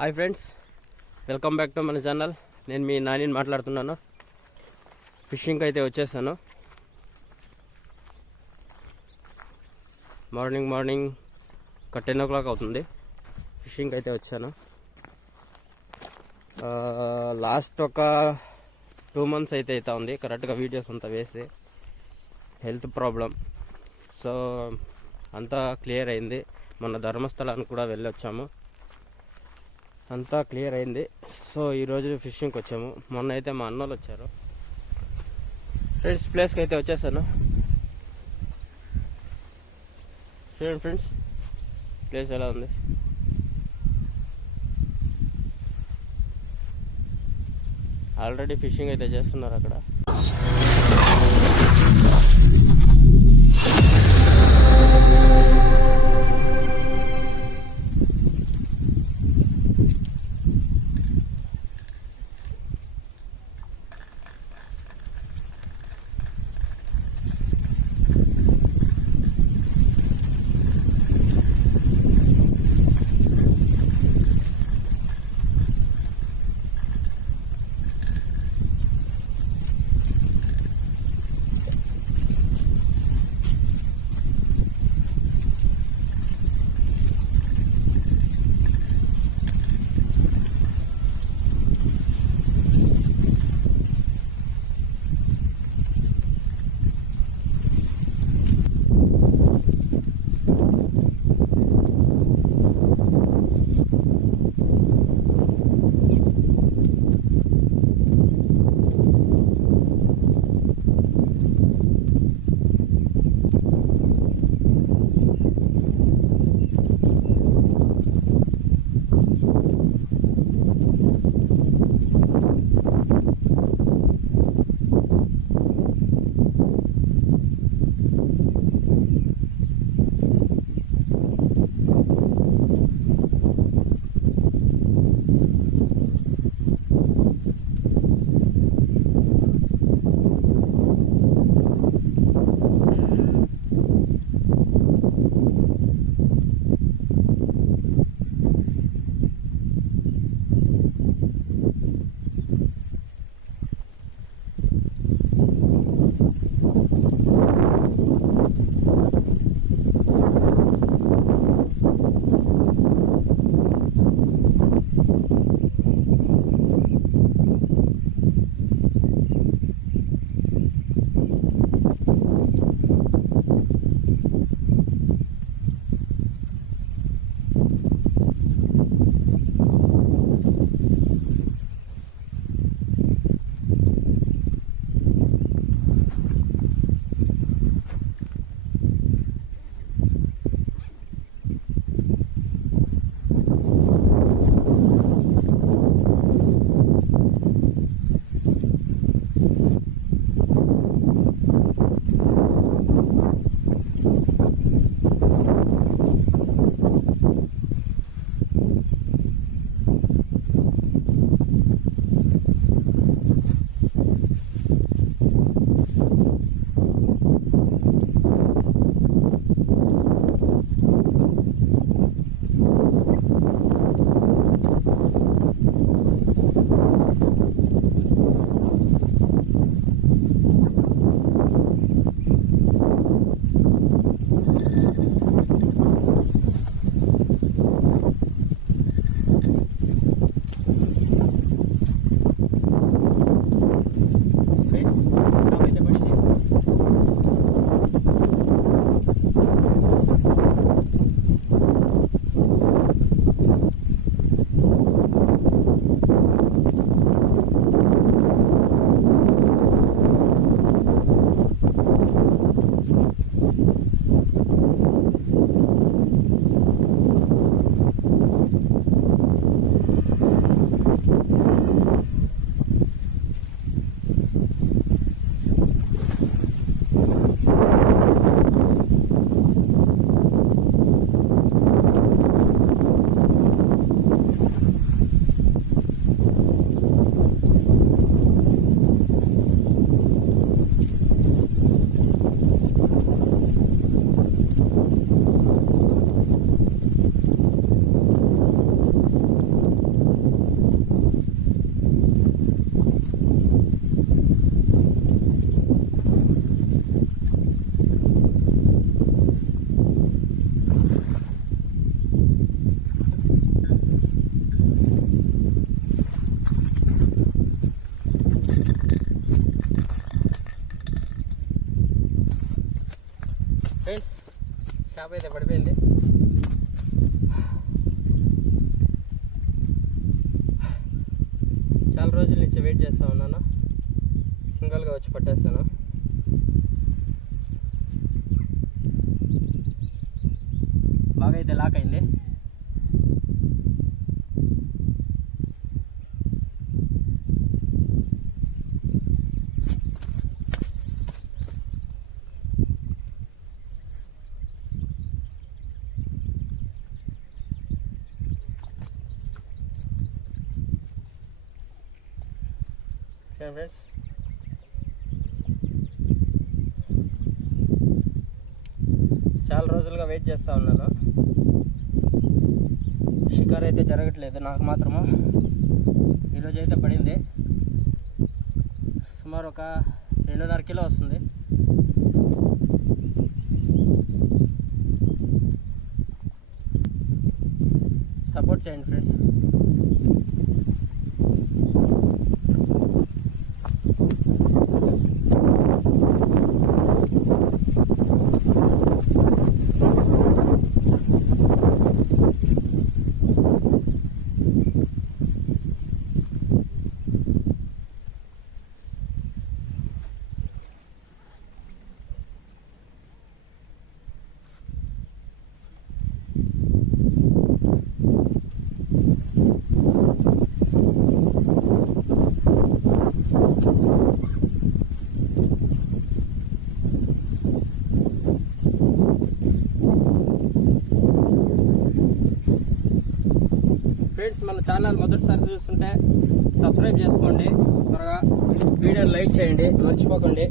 Hi friends, welcome back to మన ఛానల్. నేను మీ నానిని మాట్లాడుతున్నాను. ఫిషింగ్కి అయితే వచ్చేసాను. మార్నింగ్ ఒక 10 o'clock అవుతుంది. ఫిషింగ్కి అయితే వచ్చాను. లాస్ట్ ఒక 2 months అయితే ఉంది కరెక్ట్గా వీడియోస్ అంతా వేసి. హెల్త్ ప్రాబ్లం, సో అంతా క్లియర్ అయింది. మొన్న ధర్మస్థలానికి కూడా వెళ్ళొచ్చాము, అంతా క్లియర్ అయింది. సో ఈరోజు ఫిషింగ్కి వచ్చాము. మొన్న అయితే మా అన్నోళ్ళు వచ్చారు. ఫ్రెండ్స్, ప్లేస్కి అయితే వచ్చేసాను. చూడండి ఫ్రెండ్స్, ప్లేస్ ఎలా ఉంది. ఆల్రెడీ ఫిషింగ్ అయితే చేస్తున్నారు అక్కడ. చేప అయితే పడిపోయింది. చాలా రోజుల నుంచి వెయిట్ చేస్తూ ఉన్నాను, సింగిల్గా వచ్చి పట్టేస్తాను. బాగా అయితే లాక్ అయింది. ఫ్రెండ్స్, చాలా రోజులుగా వెయిట్ చేస్తూ ఉన్నాను. షికారు అయితే జరగట్లేదు నాకు మాత్రము. ఈరోజు అయితే పడింది. సుమారు ఒక 2.5 కిలో వస్తుంది. సపోర్ట్ చేయండి ఫ్రెండ్స్. ఫ్రెండ్స్, మన ఛానల్ మొదటిసారి చూస్తుంటే సబ్స్క్రైబ్ చేసుకోండి, త్వరగా వీడియోని లైక్ చేయండి, మర్చిపోకండి.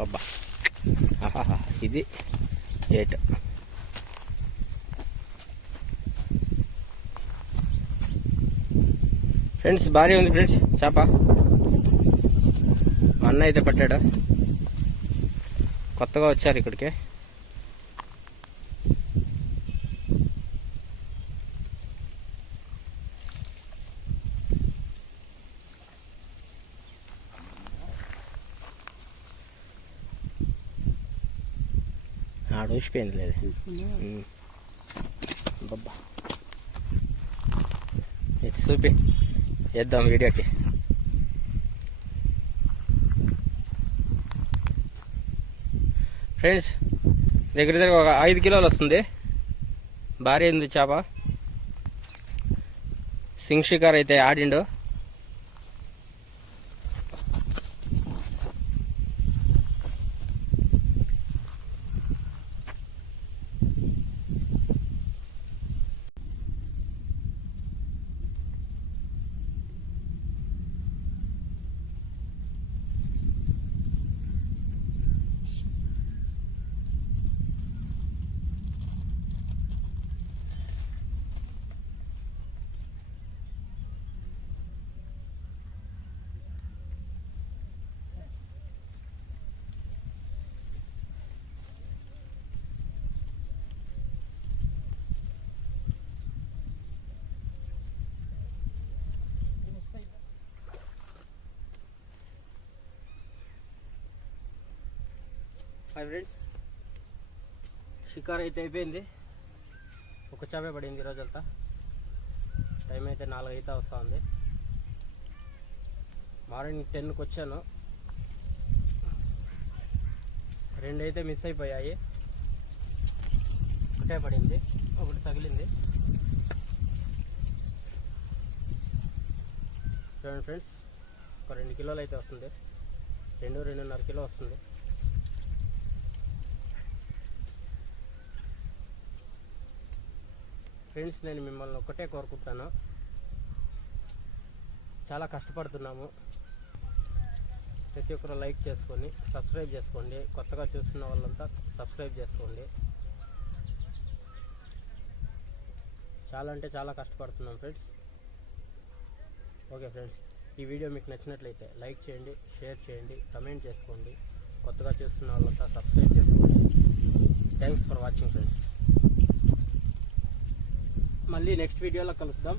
బాబా, ఇది 8. ఫ్రెండ్స్, భారీ ఉంది ఫ్రెండ్స్ చేప. మా అన్న అయితే పట్టాడు, కొత్తగా వచ్చారు ఇక్కడికి. ఆడూసిపోయింది లేదు బాబా. చూపి వేద్దాం వీడియోకి. ఫ్రెండ్స్, దగ్గర దగ్గర ఒక 5 కిలోలు వస్తుంది. భారీ ఉంది చేప. సింగ్ షికార్ అయితే ఆడిండు. హాయ్ ఫ్రెండ్స్, షికార్ అయితే అయిపోయింది. ఒక చేపే పడింది ఈరోజంతా. టైం అయితే 4 అయితే వస్తూ ఉంది. మార్నింగ్ 10కి వచ్చాను. 2 అయితే మిస్ అయిపోయాయి. ఒకటే పడింది, ఒకటి తగిలింది. చూడండి ఫ్రెండ్స్, ఒక 2 కిలోలు అయితే వస్తుంది. 2-2.5 కిలో వస్తుంది. ఫ్రెండ్స్, నేను మిమ్మల్ని ఒక్కటే కోరుకుంటాను, చాలా కష్టపడుతున్నాము. ప్రతి ఒక్కరు లైక్ చేసుకొని సబ్స్క్రైబ్ చేసుకోండి. కొత్తగా చూస్తున్న వాళ్ళంతా సబ్స్క్రైబ్ చేసుకోండి. చాలా అంటే చాలా కష్టపడుతున్నాం ఫ్రెండ్స్. ఓకే ఫ్రెండ్స్, ఈ వీడియో మీకు నచ్చినట్లయితే లైక్ చేయండి, షేర్ చేయండి, కమెంట్ చేసుకోండి. కొత్తగా చూస్తున్న వాళ్ళంతా సబ్స్క్రైబ్ చేసుకోండి. Thanks for watching friends. మళ్ళీ నెక్స్ట్ వీడియోలో కలుద్దాం.